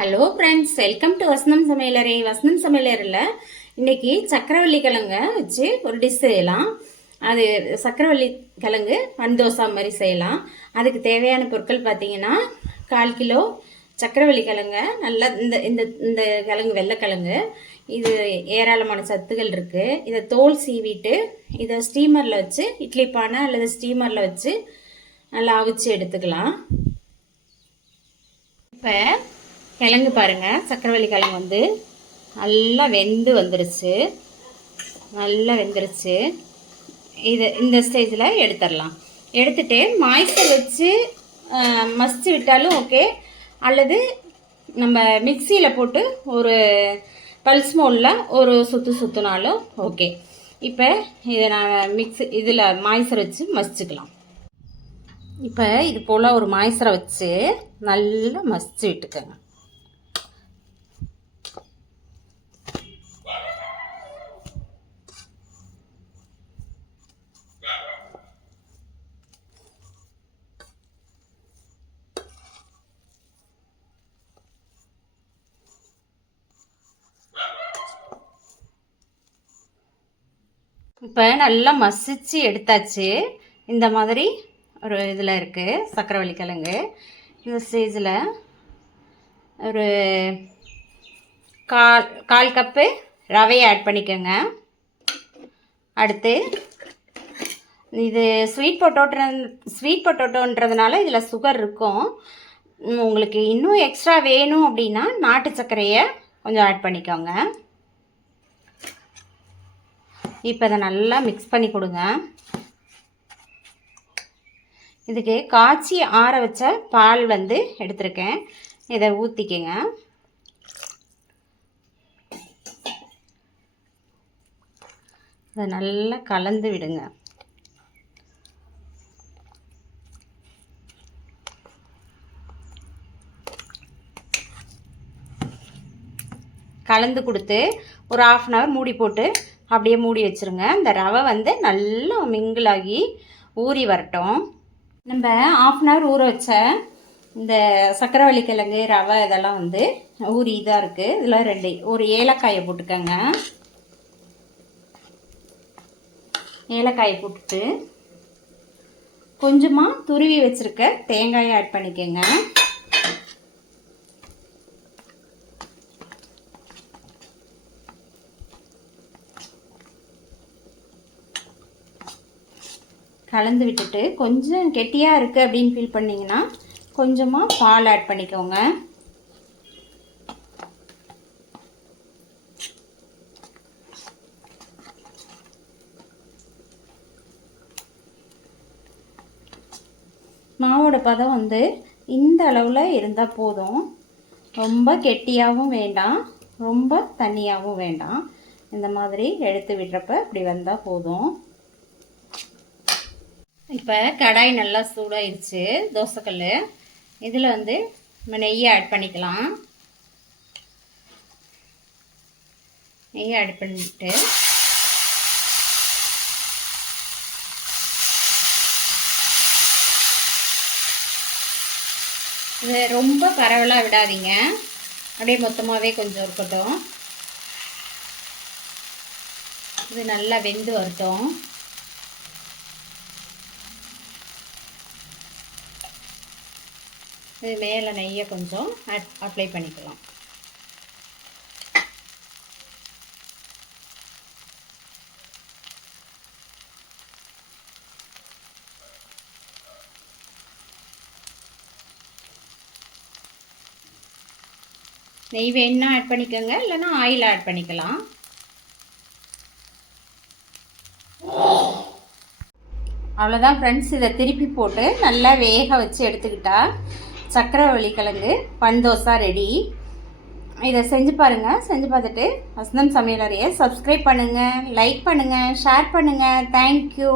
Hello friends, welcome to வசனம் சமையலறை. வசனம் சமையலறையில் இன்னைக்கு சக்கரவள்ளி கிழங்க வச்சு ஒரு டிஷ் செய்யலாம். அது சக்கரவள்ளி கிழங்கு பந்தோசா மாதிரி செய்யலாம். அதுக்கு தேவையான பொருட்கள் பார்த்தீங்கன்னா 1/4 கிலோ சக்கரவள்ளி கிழங்க, நல்லா இந்த இந்த இந்த கிழங்கு வெள்ளைக்கிழங்கு. இது ஏராளமான சத்துகள் இருக்குது. இதை தோல் சீவிட்டு இதை ஸ்டீமரில் வச்சு இட்லி பானை அல்லது ஸ்டீமரில் வச்சு நல்லா அவிச்சு எடுத்துக்கலாம். இப்போ கிழங்கு பாருங்கள், சக்கரவள்ளி கிழங்கு வந்து நல்லா வெந்து வந்துருச்சு. இது இந்த ஸ்டேஜில் எடுத்துடலாம். எடுத்துகிட்டு மாய்ச்சர் வச்சு மசிச்சு விட்டாலும் ஓகே, அல்லது நம்ம மிக்சியில் போட்டு ஒரு பல்ஸ் மோடில் ஒரு சுற்றுனாலும் ஓகே. இப்போ இதை நான் இதில் மாய்ச்சர் வச்சு மசிச்சுக்கலாம். இப்போ இது போல் ஒரு மாய்ச்சரை வச்சு நல்லா மசிச்சு விட்டுக்கோங்க. இப்போ நல்லா மசிச்சு எடுத்தாச்சு. இந்த மாதிரி ஒரு இதில் இருக்குது சக்கரவள்ளி கிழங்கு. இந்த ஸ்டேஜில் ஒரு கால் கப்பு ரவையை ஆட் பண்ணிக்கோங்க. அடுத்து இது ஸ்வீட் பொட்டோட்டோன்றதுனால இதில் சுகர் இருக்கும். உங்களுக்கு இன்னும் எக்ஸ்ட்ரா வேணும் அப்படின்னா நாட்டு சர்க்கரையை கொஞ்சம் ஆட் பண்ணிக்கோங்க. இப்போ இதை நல்லா மிக்ஸ் பண்ணி கொடுங்க. இதுக்கு காய்ச்சி ஆற வச்ச பால் வந்து எடுத்துருக்கேன். இதை ஊற்றிக்கங்க. இதை நல்லா கலந்து விடுங்க. கலந்து கொடுத்து ஒரு 1/2 hour மூடி போட்டு அப்படியே மூடி வச்சுருங்க. இந்த ரவை வந்து நல்லா மிங்கிளாகி ஊறி வரட்டும். நம்ம 1/2 hour ஊற வச்ச இந்த சக்கரவள்ளி கிழங்கு ரவை இதெல்லாம் வந்து ஊறி இதாக இருக்குது. இதில் ஒரு ஏலக்காயை போட்டுக்கோங்க. ஏலக்காயை போட்டுட்டு கொஞ்சமாக துருவி வச்சுருக்க தேங்காயை ஆட் பண்ணிக்கோங்க. கலந்து விட்டுட்டு கொஞ்சம் கெட்டியாக இருக்குது அப்படின்னு ஃபீல் பண்ணிங்கன்னா கொஞ்சமாக பால் ஆட் பண்ணிக்கோங்க. மாவோட பதம் வந்து இந்த அளவில் இருந்தால் போதும். ரொம்ப கெட்டியாகவும் வேண்டாம், ரொம்ப தண்ணியாகவும் வேண்டாம். இந்த மாதிரி எடுத்து விடுறப்ப இப்படி வந்தால் போதும். இப்போ கடாய் நல்லா சூடாயிருச்சு, தோசைக்கல். இதில் வந்து நம்ம நெய்யை ஆட் பண்ணிக்கலாம். நெய்யை ஆட் பண்ணிட்டு இதை ரொம்ப பரவலாக விடாதீங்க, அப்படியே மொத்தமாகவே கொஞ்சம் இருக்கட்டும். இது நல்லா வெந்து வரட்டும். இது மேலே நெய்யை கொஞ்சம் அப்ளை பண்ணிக்கலாம். நெய் வேணுன்னா ஆட் பண்ணிக்கோங்க, இல்லைன்னா ஆயில் ஆட் பண்ணிக்கலாம். அவ்வளோதான் ஃப்ரெண்ட்ஸ். இதை திருப்பி போட்டு நல்லா வேக வச்சு எடுத்துக்கிட்டா சக்கரவள்ளி கிழங்கு பந்தோசா ரெடி. இதை செஞ்சு பாருங்கள். செஞ்சு பார்த்துட்டு வசனம் சமையலறையை சப்ஸ்கிரைப் பண்ணுங்கள், லைக் பண்ணுங்கள், ஷேர் பண்ணுங்கள். தேங்க்யூ.